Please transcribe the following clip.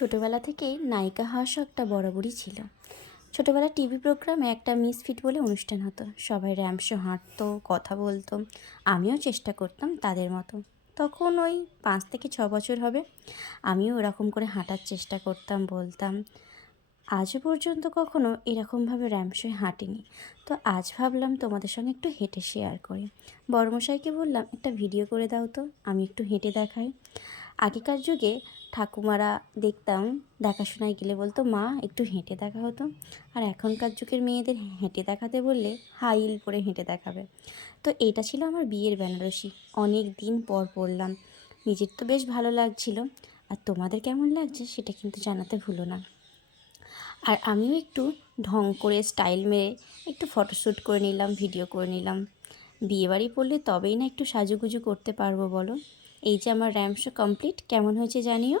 ছোটোবেলা থেকেই নায়িকা হওয়ার শখটা বরাবরই ছিল। ছোটোবেলা টিভি প্রোগ্রামে একটা মিসফিট বলে অনুষ্ঠান হতো, সবাই র্যাম্প শো হাঁটতো, কথা বলতো। আমিও চেষ্টা করতাম তাদের মতো। তখন ওই 5 থেকে 6 বছর হবে। আমিও ওরকম করে হাঁটার চেষ্টা করতাম, বলতাম। আজও পর্যন্ত কখনো এরকমভাবে র্যাম্প শোয় হাঁটিনি। তো আজ ভাবলাম তোমাদের সঙ্গে একটু হেঁটে শেয়ার করি। বড়মশাইকে বললাম একটা ভিডিও করে দাও তো, আমি একটু হেঁটে দেখাই। আগেকার যুগে ঠাকুমারা দেখতাম দেখাশোনায় গেলে বলতো, মা একটু হেঁটে দেখা হতো। আর এখনকার যুগের মেয়েদের হেঁটে দেখাতে বললে হাই হিল পরে হেঁটে দেখাবে। তো এটা ছিল আমার বিয়ের বেনারসি। অনেক দিন পর পরলাম, নিজের তো বেশ ভালো লাগছিল। আর তোমাদের কেমন লাগছে সেটা কিন্তু জানাতে ভুলো না। আর আমিও একটু ঢং করে স্টাইল মেরে একটু ফটোশ্যুট করে নিলাম, ভিডিও করে নিলাম। বিয়েবাড়ি পড়লে তবেই না একটু সাজুগুজু করতে পারবো বলো। এই যে আমার র্যাম্প শো কমপ্লিট, কেমন হয়েছে জানিও।